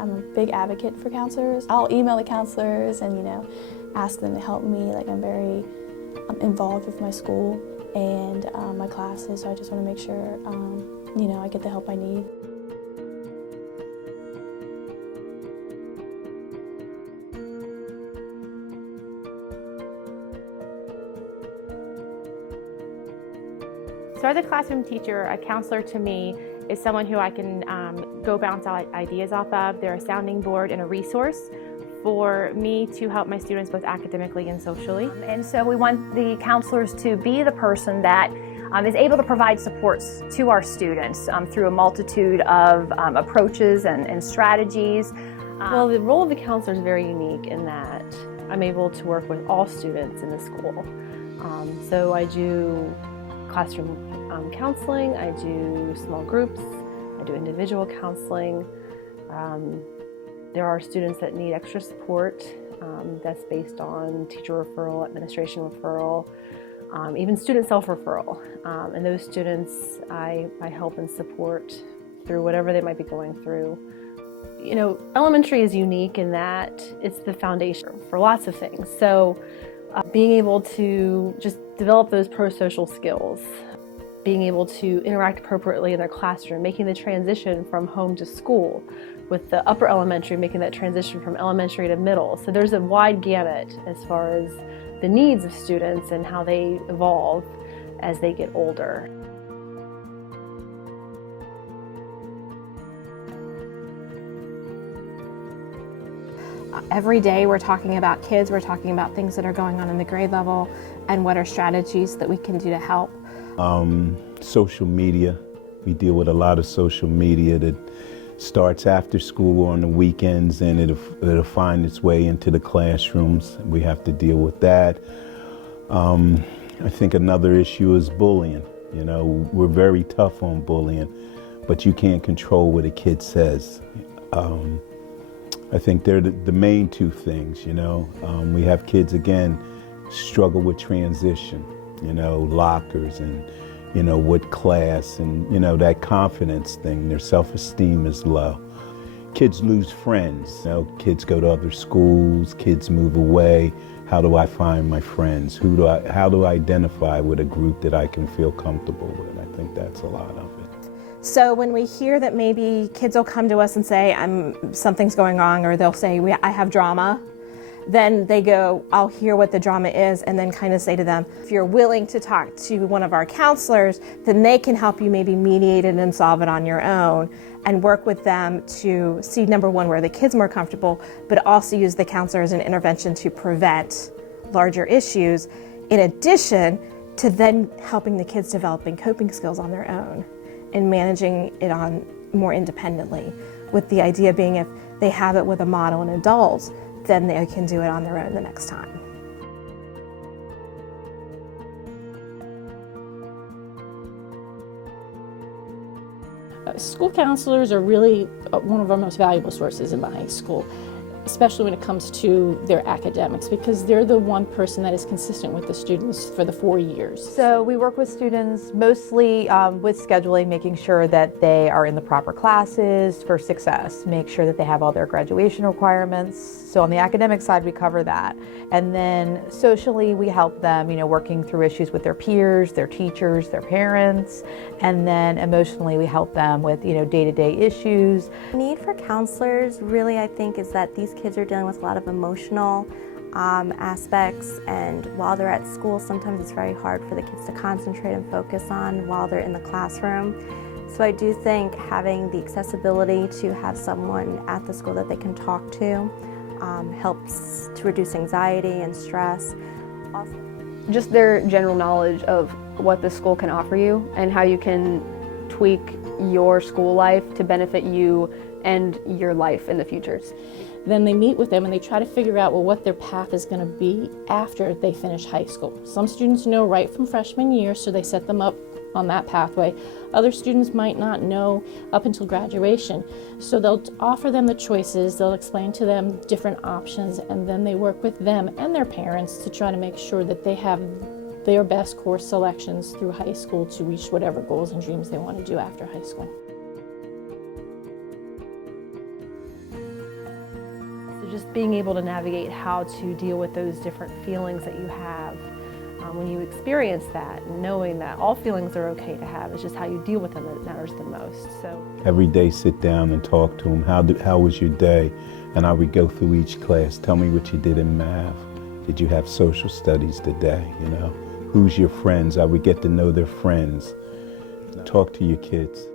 I'm a big advocate for counselors. I'll email the counselors and, ask them to help me. Like, I'm very involved with my school and my classes, so I just want to make sure, I get the help I need. So as a classroom teacher, a counselor to me is someone who I can go bounce ideas off of. They're a sounding board and a resource for me to help my students both academically and socially. And so we want the counselors to be the person that is able to provide supports to our students through a multitude of approaches and strategies. Well, the role of the counselor is very unique in that I'm able to work with all students in the school. So I do classroom counseling, I do small groups, I do individual counseling. There are students that need extra support that's based on teacher referral, administration referral, even student self-referral. And those students I help and support through whatever they might be going through. Elementary is unique in that it's the foundation for lots of things. So being able to just develop those pro-social skills, being able to interact appropriately in their classroom, making the transition from home to school, with the upper elementary making that transition from elementary to middle. So there's a wide gamut as far as the needs of students and how they evolve as they get older. Every day we're talking about kids, we're talking about things that are going on in the grade level and what are strategies that we can do to help. Social media. We deal with a lot of social media that starts after school on the weekends, and it'll find its way into the classrooms. We have to deal with that. I think another issue is bullying. We're very tough on bullying, but you can't control what a kid says. I think they're the main two things, We have kids, again, struggle with transition, lockers and, what class and, that confidence thing. Their self-esteem is low. Kids lose friends. Kids go to other schools, kids move away. How do I find my friends? How do I identify with a group that I can feel comfortable with? I think that's a lot of it. So when we hear that maybe kids will come to us and say, something's going on, or they'll say, I have drama, then they go, I'll hear what the drama is, and then kind of say to them, if you're willing to talk to one of our counselors, then they can help you maybe mediate it and solve it on your own, and work with them to see, number one, where the kid's more comfortable, but also use the counselor as an intervention to prevent larger issues, in addition to then helping the kids developing coping skills on their own and managing it on more independently, with the idea being if they have it with a model and adults, then they can do it on their own the next time. School counselors are really one of our most valuable sources in the high school, especially when it comes to their academics, because they're the one person that is consistent with the students for the 4 years. So we work with students mostly with scheduling, making sure that they are in the proper classes for success, make sure that they have all their graduation requirements. So on the academic side, we cover that. And then socially, we help them, working through issues with their peers, their teachers, their parents. And then emotionally, we help them with, day-to-day issues. The need for counselors really, I think, is that these kids are dealing with a lot of emotional aspects, and while they're at school, sometimes it's very hard for the kids to concentrate and focus on while they're in the classroom. So I do think having the accessibility to have someone at the school that they can talk to helps to reduce anxiety and stress. Also, Just their general knowledge of what the school can offer you and how you can tweak your school life to benefit you and your life in the future. Then they meet with them and they try to figure out what their path is going to be after they finish high school. Some students know right from freshman year, so they set them up on that pathway. Other students might not know up until graduation, so they'll offer them the choices, they'll explain to them different options, and then they work with them and their parents to try to make sure that they have their best course selections through high school to reach whatever goals and dreams they want to do after high school. just being able to navigate how to deal with those different feelings that you have when you experience that, and knowing that all feelings are okay to have. It's just how you deal with them that matters the most. So every day sit down and talk to them. How was your day? And I would go through each class. Tell me what you did in math. Did you have social studies today? You know, who's your friends? I would get to know their friends. Talk to your kids.